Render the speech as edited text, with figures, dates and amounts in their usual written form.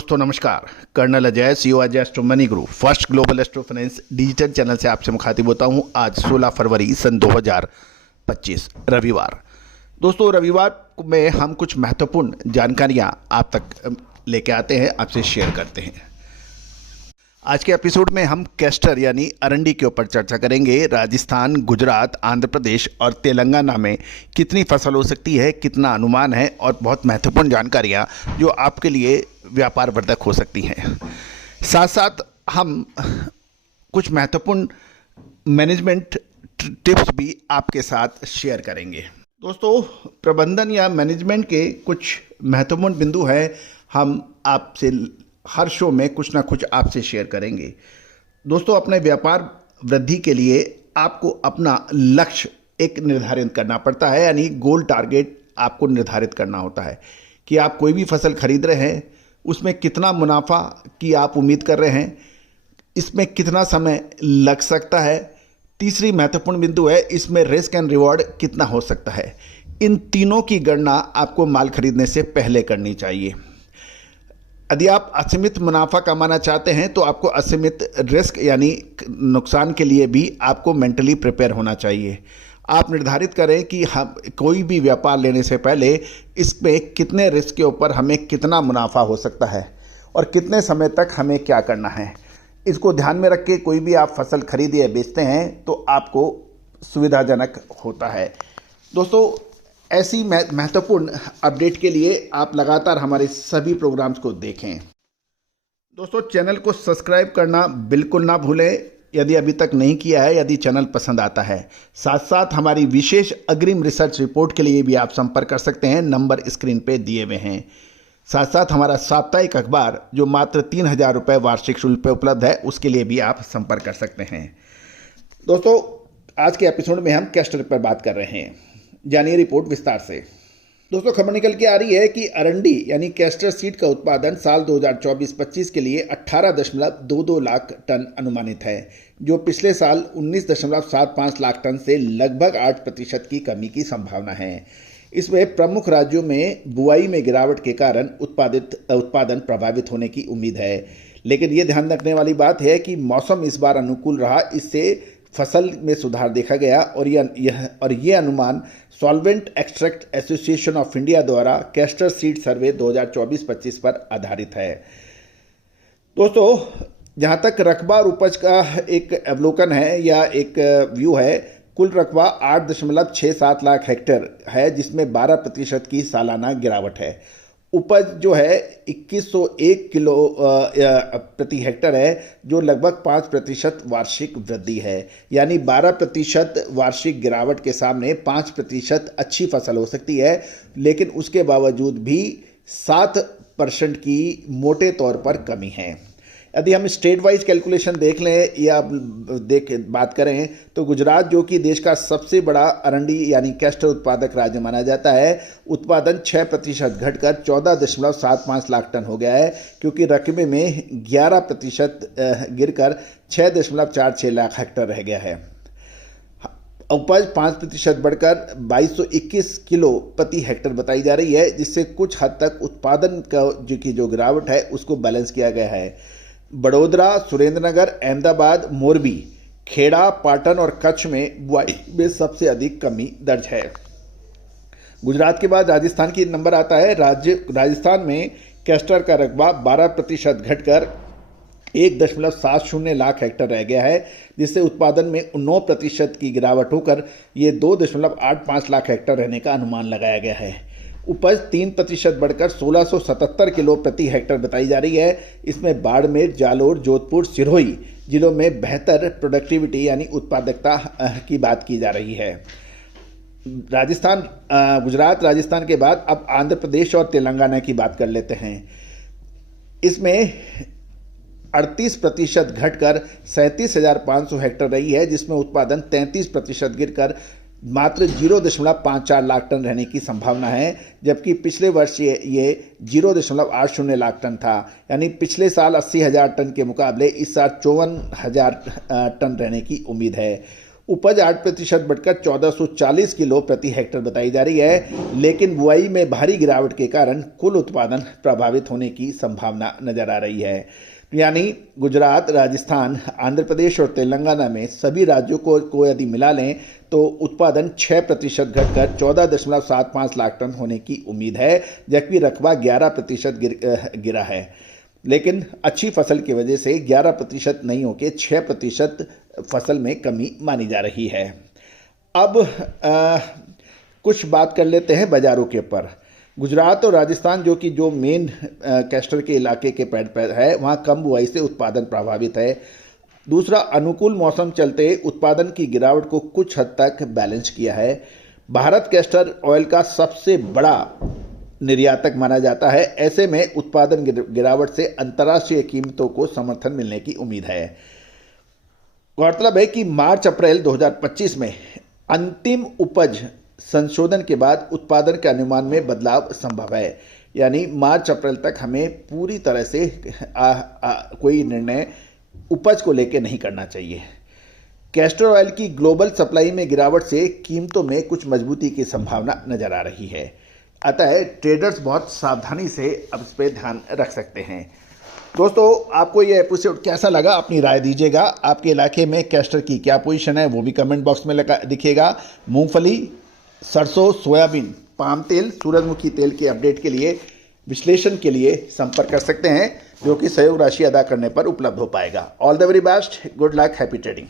दोस्तों नमस्कार। Colonel Ajay, CEO Ajay Astro Money Group First Global Astro Finance digital channel से आपसे मुखातिब होता हूं। आज 16 फरवरी सन 2025 रविवार। दोस्तों रविवार में हम कुछ महत्वपूर्ण जानकारियां आप तक लेके आते हैं, आपसे शेयर करते हैं। आज के एपिसोड में हम कैस्टर यानी अरंडी के ऊपर चर्चा करेंगे। राजस्थान, गुजरात, आंध्र प्रदेश और तेलंगाना में कितनी फसल हो सकती है, कितना अनुमान है और बहुत महत्वपूर्ण जानकारियां जो आपके लिए व्यापार वर्धक हो सकती हैं। साथ साथ हम कुछ महत्वपूर्ण मैनेजमेंट टिप्स भी आपके साथ शेयर करेंगे। दोस्तों प्रबंधन या मैनेजमेंट के कुछ महत्वपूर्ण बिंदु हैं, हम आपसे हर शो में कुछ ना कुछ आपसे शेयर करेंगे। दोस्तों अपने व्यापार वृद्धि के लिए आपको अपना लक्ष्य एक निर्धारित करना पड़ता है, यानी गोल टारगेट आपको निर्धारित करना होता है कि आप कोई भी फसल खरीद रहे हैं उसमें कितना मुनाफा की आप उम्मीद कर रहे हैं, इसमें कितना समय लग सकता है। तीसरी महत्वपूर्ण बिंदु है इसमें रिस्क एंड रिवॉर्ड कितना हो सकता है। इन तीनों की गणना आपको माल खरीदने से पहले करनी चाहिए। यदि आप असीमित मुनाफा कमाना चाहते हैं तो आपको असीमित रिस्क यानी नुकसान के लिए भी आपको मेंटली प्रिपेयर होना चाहिए। आप निर्धारित करें कि हम कोई भी व्यापार लेने से पहले इसमें कितने रिस्क के ऊपर हमें कितना मुनाफा हो सकता है और कितने समय तक हमें क्या करना है। इसको ध्यान में रख के कोई भी आप फसल खरीद या बेचते हैं तो आपको सुविधाजनक होता है। दोस्तों ऐसी महत्वपूर्ण अपडेट के लिए आप लगातार हमारे सभी प्रोग्राम्स को देखें। दोस्तों चैनल को सब्सक्राइब करना बिल्कुल ना भूलें यदि अभी तक नहीं किया है, यदि चैनल पसंद आता है। साथ साथ हमारी विशेष अग्रिम रिसर्च रिपोर्ट के लिए भी आप संपर्क कर सकते हैं, नंबर स्क्रीन पे दिए हुए हैं। साथ साथ हमारा साप्ताहिक अखबार जो मात्र 3000 रुपये वार्षिक शुल्क पे उपलब्ध है, उसके लिए भी आप संपर्क कर सकते हैं। दोस्तों आज के एपिसोड में हम कैस्टर पर बात कर रहे हैं, जानिए रिपोर्ट विस्तार से। दोस्तों खबर निकल के आ रही है कि अरंडी यानी कैस्टर सीड का उत्पादन साल 2024-25 के लिए 18.22 लाख टन अनुमानित है, जो पिछले साल 19.75 लाख टन से लगभग 8% की कमी की संभावना है। इसमें प्रमुख राज्यों में बुआई में गिरावट के कारण उत्पादन प्रभावित होने की उम्मीद है, लेकिन ये ध्यान रखने वाली बात है कि मौसम इस बार अनुकूल रहा, इससे फसल में सुधार देखा गया और यह अनुमान solvent extract association of India द्वारा कैस्टर सीड सर्वे 2024-25 पर आधारित है। दोस्तों जहां तक रकबा और उपज का एक अवलोकन है या एक व्यू है, कुल रकबा 8.67 लाख हेक्टेयर है, जिसमें 12% की सालाना गिरावट है। उपज जो है 2101 किलो प्रति हेक्टर है, जो लगभग 5% वार्षिक वृद्धि है। यानी 12% वार्षिक गिरावट के सामने 5% अच्छी फसल हो सकती है, लेकिन उसके बावजूद भी 7% की मोटे तौर पर कमी है। यदि हम स्टेट वाइज कैलकुलेशन देख लें या बात करें तो गुजरात, जो कि देश का सबसे बड़ा अरंडी यानी कैस्टर उत्पादक राज्य माना जाता है, उत्पादन 6% घटकर 14.75 लाख टन हो गया है, क्योंकि रकबे में 11% गिरकर 6.46 लाख हेक्टेयर रह गया है। उपज 5% बढ़कर 2221 किलो प्रति हेक्टेयर बताई जा रही है, जिससे कुछ हद तक उत्पादन का जो गिरावट है उसको बैलेंस किया गया है। बड़ोदरा, सुरेंद्रनगर, अहमदाबाद, मोरबी, खेड़ा, पाटन और कच्छ में बुआई में सबसे अधिक कमी दर्ज है। गुजरात के बाद राजस्थान की नंबर आता है। राजस्थान में कैस्टर का रकबा 12% घटकर 1.70 लाख हेक्टेयर रह गया है, जिससे उत्पादन में 9% की गिरावट होकर ये 2.85 लाख हेक्टेयर रहने का अनुमान लगाया गया है। उपज 3% बढ़कर 1677 किलो प्रति हेक्टेयर बताई जा रही है। इसमें बाड़मेर, जालोर, जोधपुर, सिरोही जिलों में बेहतर प्रोडक्टिविटी यानी उत्पादकता की बात की जा रही है। गुजरात, राजस्थान के बाद अब आंध्र प्रदेश और तेलंगाना की बात कर लेते हैं। इसमें 38% घटकर 37,500 हेक्टेयर रही है, जिसमें उत्पादन 33% गिरकर मात्र 0.54 लाख टन रहने की संभावना है, जबकि पिछले वर्ष ये 0.80 लाख टन था। यानी पिछले साल 80,000 टन के मुकाबले इस साल 54,000 टन रहने की उम्मीद है। उपज 8% बढ़कर 1440 किलो प्रति हेक्टेयर बताई जा रही है, लेकिन बुआई में भारी गिरावट के कारण कुल उत्पादन प्रभावित होने की संभावना नजर आ रही है। यानी गुजरात, राजस्थान, आंध्र प्रदेश और तेलंगाना में सभी राज्यों को यदि मिला लें तो उत्पादन 6% घटकर 14.75 लाख टन होने की उम्मीद है, जबकि रकबा 11% गिरा है। लेकिन अच्छी फसल की वजह से 11% नहीं होकर 6% फसल में कमी मानी जा रही है। अब कुछ बात कर लेते हैं बाजारों के ऊपर। गुजरात और राजस्थान जो मेन कैस्टर के इलाके के पैर है, वहाँ कम बुआई से उत्पादन प्रभावित है। दूसरा, अनुकूल मौसम चलते उत्पादन की गिरावट को कुछ हद तक बैलेंस किया है। भारत कैस्टर ऑयल का सबसे बड़ा निर्यातक माना जाता है। ऐसे में उत्पादन गिरावट से अंतर्राष्ट्रीय कीमतों को समर्थन मिलने की उम्मीद है। गौरतलब है कि मार्च-अप्रैल 2025 में अंतिम उपज संशोधन के बाद उत्पादन के अनुमान में बदलाव संभव है। यानी मार्च-अप्रैल तक हमें पूरी तरह से कोई निर्णय उपज को लेकर नहीं करना चाहिए। कैस्टर ऑयल की ग्लोबल सप्लाई में गिरावट से कीमतों में कुछ मजबूती की संभावना नजर आ रही है। अतः ट्रेडर्स बहुत सावधानी से अब इस पर ध्यान रख सकते हैं। दोस्तों, आपको ये एपिसोड कैसा लगा, अपनी राय दीजिएगा। आपके इलाके में कैस्टर की क्या पोजीशन है वो भी कमेंट बॉक्स में दिखिएगा। मूंगफली, सरसों, सोयाबीन, पाम तेल, सूरजमुखी तेल के अपडेट के लिए, विश्लेषण के लिए संपर्क कर सकते हैं, जो कि सहयोग राशि अदा करने पर उपलब्ध हो पाएगा। All the very best, good luck, happy trading.